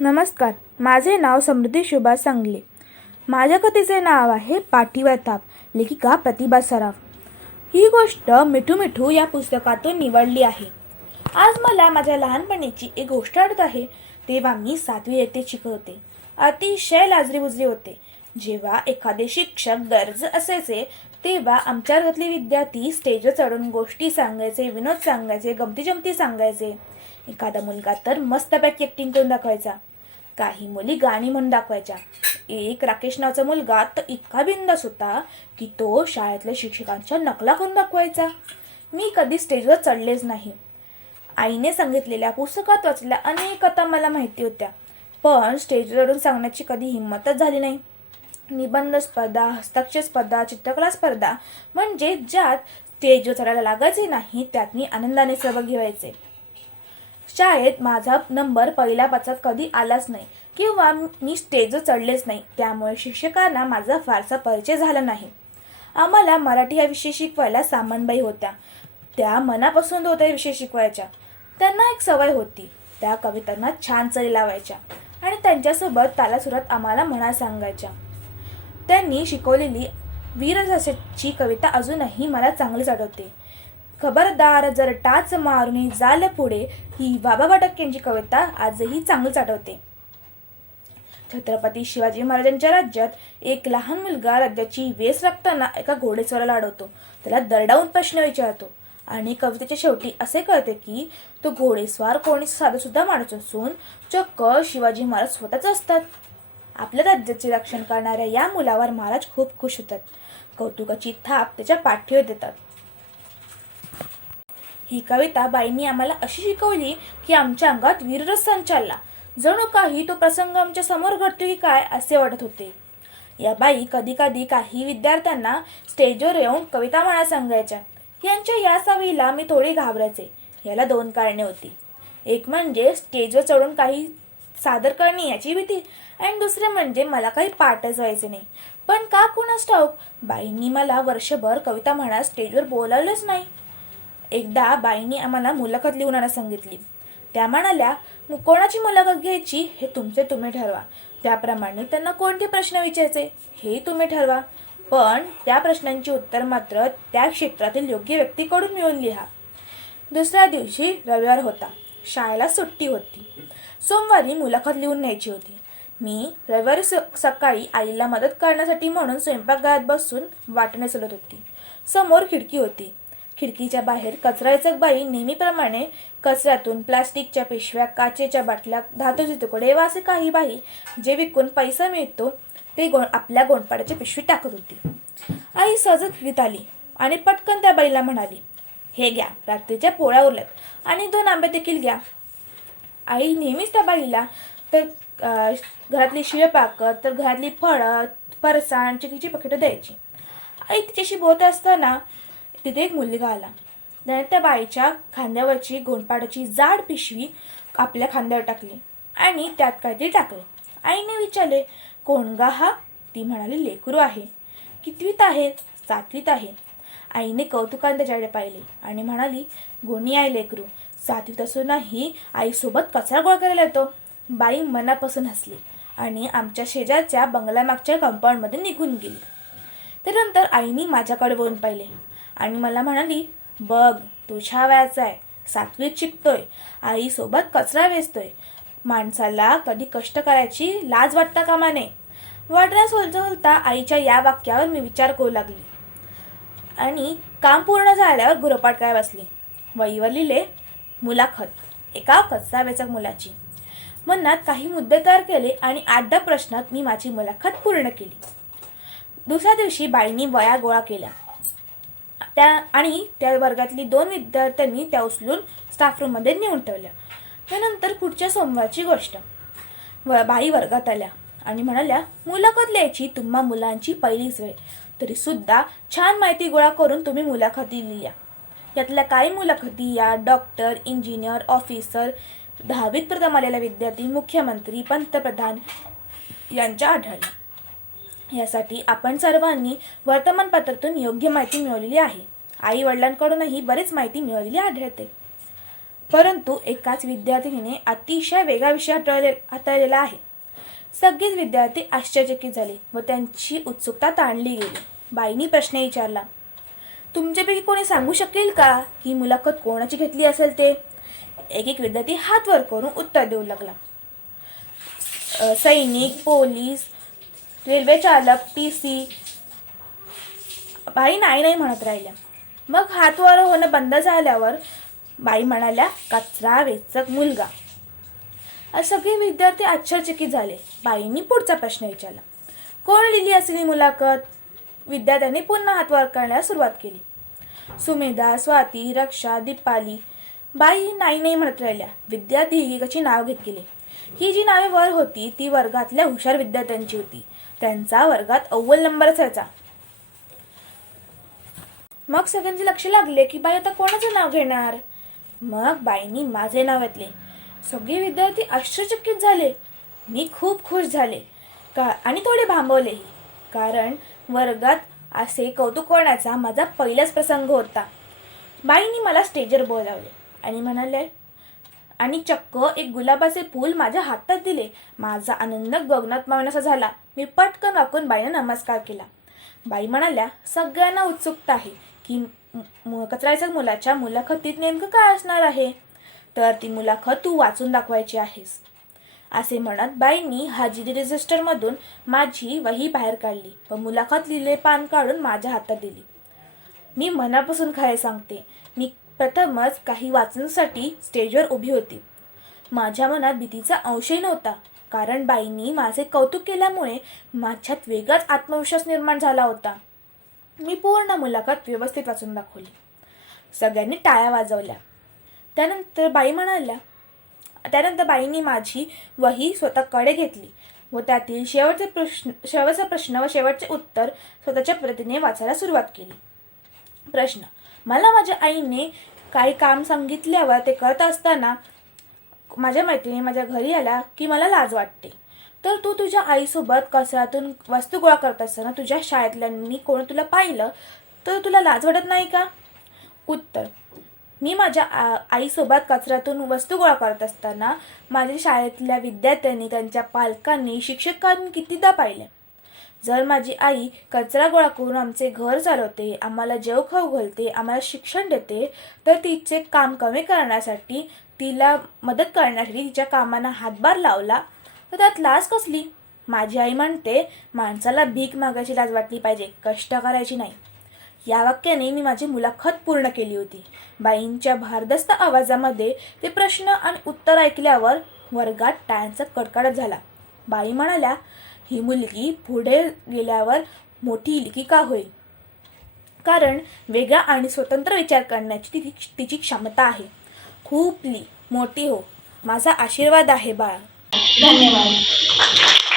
नमस्कार, माझे नाव समृद्धी सुभाष सांगले. माझ्या कथेचे नाव आहे पाठीवर ताप, लेखिका प्रतिभा सराफ. ही गोष्ट मिठू मिठू या पुस्तकातून निवडली आहे. आज मला माझ्या लहानपणीची एक गोष्ट आठवत आहे. तेव्हा मी 7वी इयत्तेत शिकत होते. अतिशय लाजरीबुजरी होते. जेव्हा एखादे शिक्षक गरज असायचे तेव्हा आमच्या वर्गातले विद्यार्थी स्टेजवर चढून गोष्टी सांगायचे, विनोद सांगायचे, गमती सांगायचे. एखादा मुलगा तर मस्तपैकी ॲक्टिंग करून दाखवायचा. काही मुली गाणी म्हणून दाखवायच्या. एक राकेश नावाचा मुलगा तर इतका बिंदास होता की तो शाळेतल्या शिक्षकांच्या नकला करून दाखवायचा. मी कधी स्टेजवर चढलेच नाही. आईने सांगितलेल्या पुस्तकात वाचलेल्या अनेक कथा मला माहिती होत्या, पण स्टेजवर चढून सांगण्याची कधी हिंमतच झाली नाही. निबंध स्पर्धा, हस्ताक्षर स्पर्धा, चित्रकला स्पर्धा म्हणजे ज्यात स्टेजवर चढायला लागायचे नाही त्यात मी आनंदाने सहभागी व्हायचे. शाळेत माझा नंबर पहिल्या पाचात कधी आलाच नाही किंवा मी स्टेजवर चढलेच नाही, त्यामुळे शिक्षकांना माझा फारसा परिचय झाला नाही. आम्हाला मराठी हा विषय शिकवायला सामनबाई होत्या. त्या मनापासून होत्या विषय शिकवायच्या. त्यांना एक सवय होती, त्या कवितांना छान चरी लावायच्या आणि त्यांच्यासोबत तालासुरात आम्हाला म्हणा सांगायच्या. त्यांनी शिकवलेली वीररसाची कविता अजूनही मला चांगलीच आठवते. खबरदार जर टाच मारुनी जाल पुढे, ही बाबा टक्क्यांची कविता आजही चांगलीच आठवते. छत्रपती शिवाजी महाराजांच्या राज्यात एक लहान मुलगा राज्याची वेस राखताना एका घोडेस्वाराला अडवतो. त्याला दरडावून प्रश्न विचारतो आणि कवितेच्या शेवटी असे कळते की तो घोडेस्वार कोणी साधा सुद्धा माणूस असून चक्क शिवाजी महाराज स्वतःच असतात. आपल्या राज्याचे रक्षण करणाऱ्या या मुलावर महाराज खूप खुश होतात. कौतुकाची थाप त्याच्या पाठीवर देतात. ही कविता बाईंनी आम्हाला अशी शिकवली की आमच्या अंगात वीररस संचारला. जणू काही तो प्रसंग आमच्या समोर घडतो की काय असे वाटत होते. या बाई कधी कधी काही विद्यार्थ्यांना स्टेजवर येऊन कविता म्हणा सांगायच्या. यांच्या या सवयीला मी थोडी घाबरायचे. याला 2 कारणे होती. एक म्हणजे स्टेजवर चढून काही सादर करणे याची भीती आणि दुसरे म्हणजे मला काही पाठच व्हायचे नाही. पण का कुणास ठाऊक बाईंनी मला वर्षभर कविता म्हणा स्टेजवर बोलावलंच नाही. एकदा बाईंनी आम्हाला मुलाखत लिहून आणायला सांगितली. त्या म्हणाल्या, कोणाची मुलाखत घ्यायची हे तुमचे तुम्ही ठरवा. त्याप्रमाणे त्यांना कोणते प्रश्न विचारायचे हे तुम्ही ठरवा, पण त्या प्रश्नांची उत्तर मात्र त्या क्षेत्रातील योग्य व्यक्तीकडून मिळवून लिहा. दुसऱ्या दिवशी रविवार होता. शाळेला सुट्टी होती. सोमवारी मुलाखत लिहून न्यायची होती. मी रविवारी सकाळी आईला मदत करण्यासाठी म्हणून स्वयंपाकघरात बसून वाटणे सोलत होती. समोर खिडकी होती. खिडकीच्या बाहेर कचरा वेचक बाई नेहमीप्रमाणे कचऱ्यातून प्लास्टिकच्या पिशव्या, काचेच्या बाटल्या, धातूचे तुकडे व असे काही बाई जे विकून पैसा मिळतो ते आपल्या गोंडपाडाची पिशवी टाकत होती. आई सहजच खिडकीत आली आणि पटकन त्या बाईला म्हणाली, हे घ्या, रात्रीच्या पोळ्या उरल्यात आणि 2 आंबे देखील घ्या. आई नेहमीच त्या बाईला तर घरातली शिळपाकं, तर घरातली फळं, फरसाण, चिकीची पकेटं द्यायची. आई तिच्याशी बोलत असताना तिथे एक मुलगा आला. त्याने त्या बाईच्या खांद्यावरची गोंडपाडाची जाड पिशवी आपल्या खांद्यावर टाकली आणि त्यात काहीतरी टाकले. आईने विचारले, कोण गा हा? ती म्हणाली, लेकरू आहे. कितवीत आहे? 7वीत आहे. आईने कौतुकाने त्याच्याकडे पाहिले आणि म्हणाली, गुणी आहे लेकरू. 7वीत असूनही आईसोबत कचरा गोळा करायला येतो. बाई मनापासून हसली आणि आमच्या शेजारच्या बंगल्यामागच्या कंपाऊंडमध्ये निघून गेली. त्यानंतर आईने माझ्याकडे वळून पाहिले आणि मला म्हणाली, बघ, तुझ्या वयाचा आहे, 7वीत शिकतोय, आईसोबत कचरा वेचतोय. माणसाला कधी कष्ट करायची लाज वाटता कामा नये. वाटण्यास सोलता आईच्या या वाक्यावर मी विचार करू लागली आणि काम पूर्ण झाल्यावर गृहपाठ करायला बसली. वहीवर लिहिले, मुलाखत एका कचरा वेचक मुलाची. मनात काही मुद्दे तयार केले आणि 8-10 प्रश्नात मी माझी मुलाखत पूर्ण केली. दुसऱ्या दिवशी बाईंनी वया गोळा केल्या आणि त्या वर्गातली 2 विद्यार्थ्यांनी त्या उचलून स्टाफ रूममध्ये नेऊन ठेवल्या. त्यानंतर पुढच्या सोमवारची गोष्ट. बाई वर्गात आल्या आणि म्हणाल्या, मुलाखत लिहायची तुम्हा मुलांची पहिलीच वेळ, तरी सुद्धा छान माहिती गोळा करून तुम्ही मुलाखती लिहिल्या. यातल्या काही मुलाखती या डॉक्टर, इंजिनियर, ऑफिसर, 10वीत प्रथम आलेला विद्यार्थी, मुख्यमंत्री, पंतप्रधान यांच्या आढळल्या. यासाठी आपण सर्वांनी वर्तमानपत्रातून योग्य माहिती मिळवलेली आहे. आई वडिलांकडूनही बरीच माहिती मिळवलेली आढळते. परंतु एकाच विद्यार्थिनीने अतिशय वेगळा विषय हाताळलेला आहे. सगळेच विद्यार्थी आश्चर्यचकित झाले व त्यांची उत्सुकता ताणली गेली. बाईंनी प्रश्न विचारला, तुमच्यापैकी कोणी सांगू शकेल का की मुलाखत कोणाची घेतली असेल ते? एक एक विद्यार्थी हात वर करून उत्तर देऊ लागला. सैनिक, पोलीस, रेल्वे चालक, टीसी. बाई नाही नाही म्हणत राहिल्या. मग हात वर होणं बंद झाल्यावर बाई म्हणाल्या, कचरा वेचक मुलगा. सगळे विद्यार्थी आश्चर्यचकित झाले. बाईंनी पुढचा प्रश्न विचारला, कोण लिहिली असेल ही मुलाखत? विद्यार्थ्यांनी पुन्हा हात वर करण्यास सुरुवात केली. सुमेधा, स्वाती, रक्षा, दीपाली. बाई नाही नाही म्हणत राहिल्या. विद्यार्थी एकेकाची नाव घेत गेले. ही जी नावे वर होती ती वर्गातल्या हुशार विद्यार्थ्यांची होती. त्यांचा वर्गात अव्वल नंबर असायचा. मग सगळ्यांचे लक्ष लागले की बाई आता कोणाचं नाव घेणार. मग बाईंनी माझे नाव घेतले. सगळे विद्यार्थी आश्चर्यचकित झाले. मी खूप खुश झाले आणि थोडे भांबवलेही, कारण वर्गात असे कौतुक करण्याचा माझा पहिलाच प्रसंग होता. बाईंनी मला स्टेजवर बोलावले आणि म्हणाले आणि चक्क एक गुलाबाचे फूल माझ्या हातात दिले. माझा आनंद गगनात मावण्याचा झाला. मी पटकन वाकून बाईंना नमस्कार केला. बाई म्हणाल्या, सगळ्यांना उत्सुकता आहे की कचराच्या मुलाच्या मुलाखतीत नेमकं काय असणार आहे, तर ती मुलाखत तू वाचून दाखवायची आहेस. असे म्हणत बाईंनी हाजिरी रजिस्टरमधून माझी वही बाहेर काढली व मुलाखत लिहिले पान काढून माझ्या हातात दिली. मी मनापासून खरे सांगते, मी प्रथमच काही वाचण्यासाठी स्टेजवर उभी होती. माझ्या मनात भीतीचा अंशही नव्हता, कारण बाईंनी माझे कौतुक केल्यामुळे माझ्यात वेगळाच आत्मविश्वास निर्माण झाला होता. मी पूर्ण मुलाखत व्यवस्थित वाचून दाखवली. सगळ्यांनी टाळ्या वाजवल्या. त्यानंतर बाईंनी माझी वही स्वतःकडे घेतली व त्यातील शेवटचा प्रश्न व शेवटचे उत्तर स्वतःच्या पद्धतीने वाचायला सुरुवात केली. प्रश्न, मला माझ्या आईने काही काम सांगितल्यावर ते करत असताना माझ्या मैत्रिणी माझ्या घरी आल्या की मला लाज वाटते. तर तू तुझ्या आईसोबत कचऱ्यातून वस्तू गोळा करत असताना तुझ्या शाळेतल्यांनी कोणी तुला पाहिलं तर तुला लाज वाटत नाही का? उत्तर, मी माझ्या आईसोबत कचऱ्यातून वस्तू गोळा करत असताना माझ्या शाळेतल्या विद्यार्थ्यांनी, त्यांच्या पालकांनी, शिक्षकांनी कितीदा पाहिले. जर माझी आई कचरा गोळा करून आमचे घर चालवते, आम्हाला जेव खाऊ घालते, आम्हाला शिक्षण देते, तर तिचे काम कमी करण्यासाठी, तिला मदत करण्यासाठी तिच्या कामांना हातभार लावला तर त्यात लाज कसली? माझी आई म्हणते, माणसाला भीक मागायची लाज वाटली पाहिजे, कष्ट करायची नाही. या वाक्याने मी माझी मुलाखत पूर्ण केली होती. बाईंच्या भारदस्त आवाजामध्ये ते प्रश्न आणि उत्तर ऐकल्यावर वर्गात टाळ्यांचा कडकडाट झाला. बाई म्हणाल्या, ही मुलगी पुढे गेल्यावर मोठी लेखिका होईल, कारण वेगळा आणि स्वतंत्र विचार करण्याची तिची क्षमता आहे. खूप मोठी हो. माझा आशीर्वाद आहे बाळा. धन्यवाद.